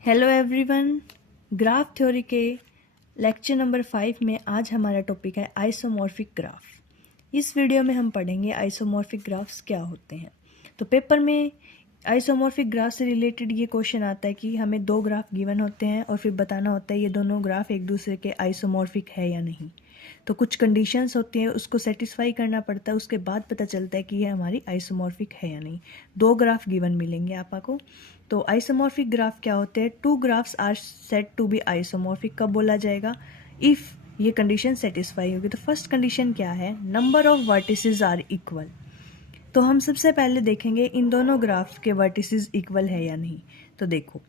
Hello everyone. Graph theory के lecture number 5 में आज हमारा टॉपिक है आइसोमॉर्फिक ग्राफ। इस वीडियो में हम पढ़ेंगे आइसोमॉर्फिक ग्राफ्स क्या होते हैं। तो पेपर में आइसोमॉर्फिक ग्राफ से रिलेटेड ये क्वेश्चन आता है कि हमें दो ग्राफ गिवन होते हैं और फिर बताना होता है ये दोनों ग्राफ एक दूसरे के आइसोमॉर्फिक है या नहीं। तो कुछ कंडीशंस होती हैं, उसको सेटिस्फाई करना पड़ता है, उसके बाद पता चलता है कि ये हमारी आइसोमॉर्फिक है या नहीं। दो ग्राफ गिवन मिलेंगे आपको। तो आइसोमॉर्फिक ग्राफ क्या होते हैं? Two graphs are set to be isomorphic कब बोला जाएगा? इफ़ ये कंडीशन सेटिस्फाई होगी। तो फर्स्ट कंडीशन क्या है? Number of vertices are equal. तो हम सबसे पहले देखेंगे इन दोनों ग्राफ्स के वर्टिसेस इक्वल है या नहीं। तो देखो,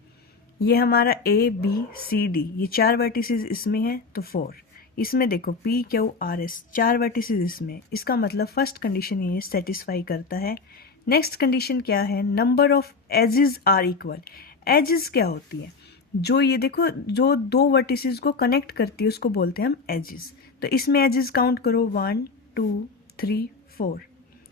ये हमारा ए बी सी डी, ये चार वर्टिसेस इसमें हैं तो 4। इसमें देखो पी क्यू आर एस, चार वर्टिसेस इसमें। इसका मतलब फर्स्ट कंडीशन ये सेटिस्फाई करता है। नेक्स्ट कंडीशन क्या है? Number of edges are equal. Edges क्या होती है? जो ये देखो, जो दो वर्टिसेस को कनेक्ट करती है उसको बोलते हैं हम एजेस। तो इसमें एजेस काउंट करो, 1 2 3 4।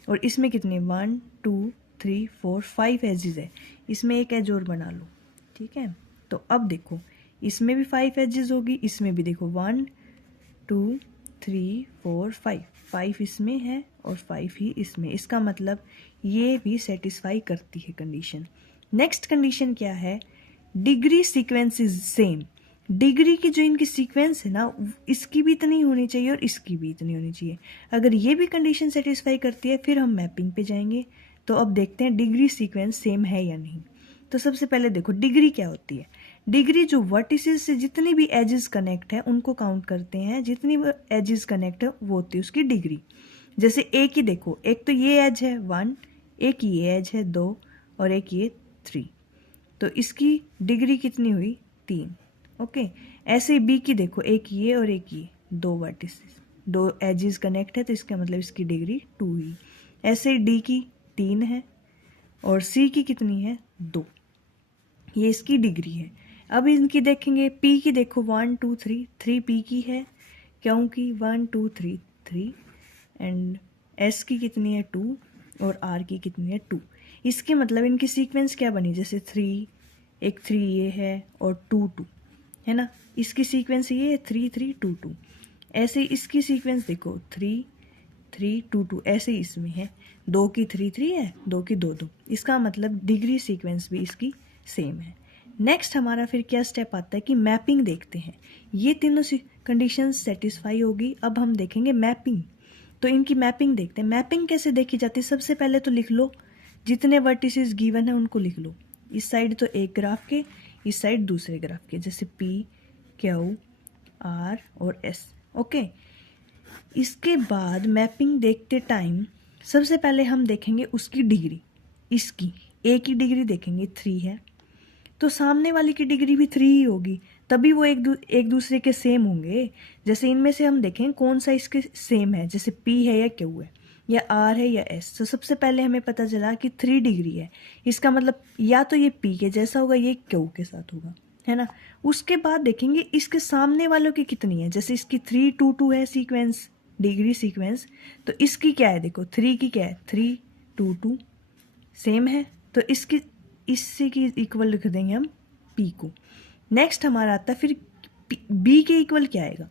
और इसमें कितने? 1 2 3 4 5 एजेस है। इसमें एक एज और बना लो, ठीक है। तो अब देखो, इसमें भी 5 एजेस होगी, इसमें भी देखो 1 2 3 4 5, 5 इसमें है और 5 ही इसमें। इसका मतलब ये भी सेटिस्फाई करती है कंडीशन। नेक्स्ट कंडीशन क्या है? Degree sequence is same. Degree की जो इनकी सीक्वेंस है ना, इसकी भी इतनी होनी चाहिए और इसकी भी इतनी होनी चाहिए। अगर ये भी कंडीशन सेटिस्फाई करती है फिर हम मैपिंग पे जाएंगे। तो अब देखते हैं डिग्री सीक्वेंस सेम है या नहीं। तो सबसे पहले देखो डिग्री क्या होती है। डिग्री जो वर्टिसेस से जितनी भी एजेस कनेक्ट है उनको काउंट करते हैं, जितनी एजेस कनेक्ट है वो होती है उसकी डिग्री। जैसे एक ही देखो, एक तो ये एज है 1, एक ये एज है 2 और एक ये 3। तो इसकी डिग्री कितनी हुई? 3। ओके। ऐसे ही बी की देखो, एक ये और एक ये, दो वर्टिसेस, दो एजेस कनेक्ट है तो इसका मतलब इसकी डिग्री 2 हुई। ऐसे ही डी की 3 है और सी की कितनी है? 2। ये इसकी डिग्री है। अब इनकी देखेंगे, पी की देखो 1 2 3, 3 पी की है क्योंकि 1 2 3 3। एंड एस की कितनी है? 2 और आर की कितनी है? 2। इसके मतलब इनकी सीक्वेंस क्या बनी? जैसे 3, एक 3 ये है और 2 2 है ना। इसकी सीक्वेंस ये है 3 3 2 2। ऐसे ही इसकी सीक्वेंस देखो 3 3 2 2, ऐसे ही इसमें है 2 की 3 3 है, 2 की 2 2। इसका मतलब डिग्री सीक्वेंस भी इसकी सेम है। नेक्स्ट हमारा फिर क्या स्टेप आता है कि मैपिंग देखते हैं। ये तीनों कंडीशंस सेटिस्फाई होगी। अब हम देखेंगे मैपिंग। तो इनकी मैपिंग देखते हैं। मैपिंग कैसे देखी जाती है? सबसे पहले तो लिख लो, जितने वर्टिसेस गिवन है उनको लिख लो। इस साइड तो एक ग्राफ के, इस साइड दूसरे ग्राफ के, जैसे पी क्यू आर और एस। ओके। इसके बाद मैपिंग देखते टाइम सबसे पहले हम देखेंगे उसकी डिग्री। इसकी ए की डिग्री देखेंगे 3 है तो सामने वाले की डिग्री भी 3 ही होगी, तभी वो एक दूसरे के सेम होंगे। जैसे इनमें से हम देखें कौन सा इसके सेम है, जैसे पी है या क्यू है या आर है या एस। तो सबसे पहले हमें पता चला कि 3 डिग्री है। इसका मतलब या तो ये पी के जैसा होगा, ये क्यू के साथ होगा, है ना। उसके बाद देखेंगे इसके सामने वालों की कितनी है। जैसे इसकी 3 2 2 है सीक्वेंस, डिग्री सीक्वेंस, तो इसकी क्या है? देखो 3 की क्या है? 3 2 2 सेम है, तो इसकी इससे की इक्वल लिख देंगे हम पी को। नेक्स्ट हमारा आता है फिर बी के इक्वल क्या आएगा?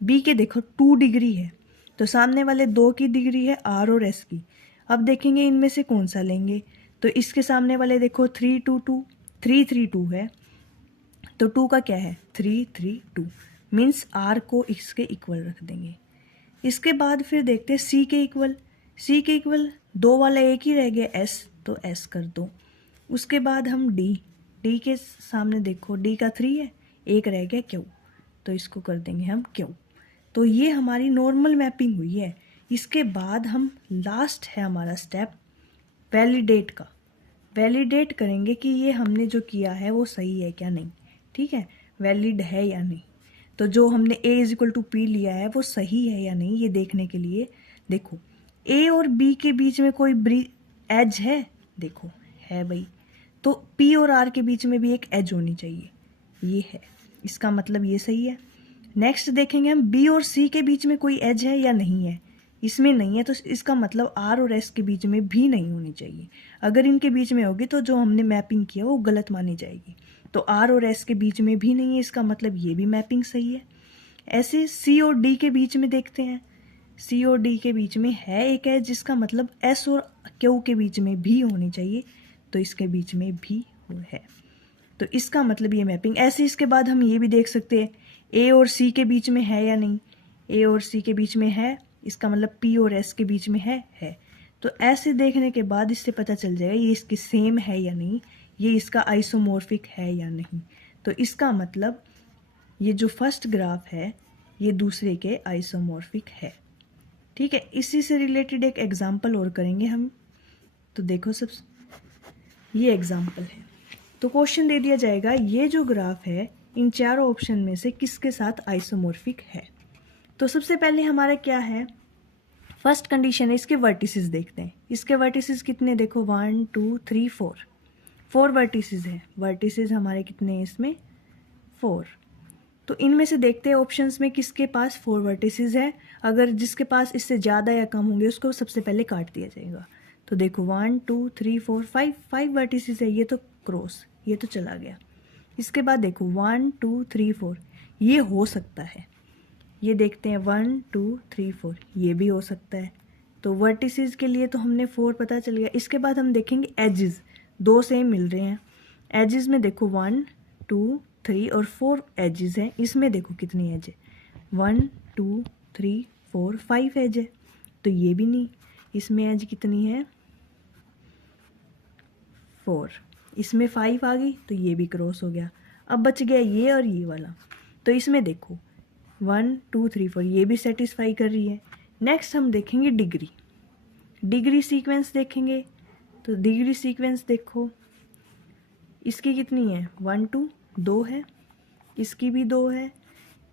बी के देखो 2 डिग्री है तो सामने वाले 2 की डिग्री है आर और एस की। अब देखेंगे इनमें से कौन सा लेंगे। तो इसके सामने वाले देखो 3 2 2, 3 3 2 है तो 2 का क्या है? 3 3 2, मीन्स आर को इसके इक्वल रख देंगे। इसके बाद फिर देखते हैं सी के इक्वल। सी के इक्वल 2 वाला एक ही रह गया एस, तो एस कर दो। उसके बाद हम डी के सामने देखो डी का 3 है, एक रह गया क्यू, तो इसको कर देंगे हम क्यू। तो ये हमारी नॉर्मल मैपिंग हुई है। इसके बाद हम लास्ट है हमारा स्टेप वैलिडेट का। वैलिडेट करेंगे कि ये हमने जो किया है वो सही है क्या नहीं, ठीक है, वैलिड है या नहीं। तो जो हमने a is equal to P लिया है वो सही है या नहीं, ये देखने के लिए देखो a और b के बीच में कोई एज है? देखो है भाई, तो p और r के बीच में भी एक एज होनी चाहिए, ये है। इसका मतलब ये सही है। नेक्स्ट देखेंगे हम b और c के बीच में कोई एज है या नहीं है। इसमें नहीं है तो इसका मतलब r और s के बीच में भी नहीं होनी चाहिए। अगर इनके बीच में होगी तो जो हमने मैपिंग किया वो गलत मानी जाएगी। तो आर और एस के बीच में भी नहीं है, इसका मतलब ये भी मैपिंग सही है। ऐसे सी और डी के बीच में देखते हैं, सी और डी के बीच में है एक एज, जिसका मतलब एस और क्यू के बीच में भी होनी चाहिए, तो इसके बीच में भी है, तो इसका मतलब ये मैपिंग। ऐसे इसके बाद हम ये भी देख सकते हैं ए और सी के बीच में है या नहीं, ए और सी के बीच में है, इसका मतलब पी और एस के बीच में है। तो ऐसे देखने के बाद इससे पता चल जाएगा ये इसके सेम है या नहीं, ये इसका आइसोमॉर्फिक है या नहीं। तो इसका मतलब ये जो फर्स्ट ग्राफ है ये दूसरे के आइसोमॉर्फिक है। ठीक है, इसी से रिलेटेड एक एग्जाम्पल और करेंगे हम। तो देखो सब, ये एग्जाम्पल है। तो क्वेश्चन दे दिया जाएगा ये जो ग्राफ है इन चारों ऑप्शन में से किसके साथ आइसोमॉर्फिक है। तो सबसे पहले हमारा क्या है, फर्स्ट कंडीशन है इसके वर्टिसेस देखते हैं। इसके वर्टिसेस कितने, देखो 1 2 3 4 वर्टिसेस है। वर्टिसेस हमारे कितने हैं इसमें, 4। तो इनमें से देखते हैं ऑप्शंस में किसके पास 4 वर्टिसेस है। अगर जिसके पास इससे ज़्यादा या कम होंगे उसको सबसे पहले काट दिया जाएगा। तो देखो 1 2 3 4 5 वर्टिसेस है, ये तो क्रॉस, ये तो चला गया। इसके बाद देखो 1 2 3 4, ये हो सकता है, ये देखते हैं 1 2 3 4, ये भी हो सकता है। तो वर्टिसेस के लिए तो हमने 4 पता चल गया। इसके बाद हम देखेंगे एजेस, 2 सेम मिल रहे हैं। एजेस में देखो 1 2 3 और 4 एजेस हैं। इसमें देखो कितनी एज है, 1 2 3 4 5 एज है, तो ये भी नहीं। इसमें एज कितनी है, 4, इसमें 5 आ गई, तो ये भी क्रॉस हो गया। अब बच गया ये और ये वाला। तो इसमें देखो 1 2 3 4, ये भी सेटिस्फाई कर रही है। नेक्स्ट हम देखेंगे डिग्री सीक्वेंस देखेंगे। तो डिग्री सीक्वेंस देखो, इसकी कितनी है, 1 2 2 है, इसकी भी 2 है,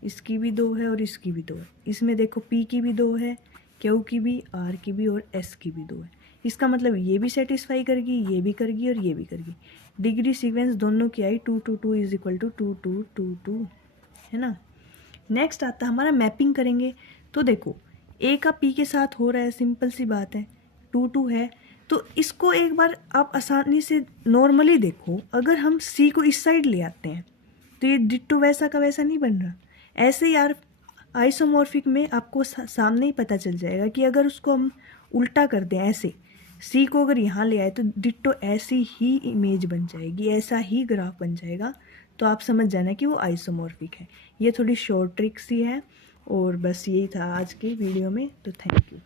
इसकी भी 2 है और इसकी भी 2 है। इसमें देखो P की भी 2 है, Q की भी, R की भी और S की भी 2 है। इसका मतलब ये भी सेटिस्फाई करेगी, ये भी करेगी और ये भी करेगी। डिग्री सीक्वेंस दोनों की आई 2 2 2 इज इक्वल टू 2 2 2 2, है ना। नेक्स्ट आता है हमारा मैपिंग करेंगे। तो देखो A का P के साथ हो रहा है, सिंपल सी बात है, 2 2 है। तो इसको एक बार आप आसानी से नॉर्मली देखो, अगर हम C को इस साइड ले आते हैं तो ये डिट्टो वैसा का वैसा नहीं बन रहा। ऐसे यार आइसोमॉर्फिक में आपको सामने ही पता चल जाएगा कि अगर उसको हम उल्टा कर दें, ऐसे सी को अगर यहाँ ले आए तो डिट्टो ऐसी ही इमेज बन जाएगी, ऐसा ही ग्राफ बन जाएगा। तो आप समझ जाना कि वो आइसोमॉर्फिक है। ये थोड़ी शॉर्ट ट्रिक सी है और बस यही था आज के वीडियो में। तो थैंक यू।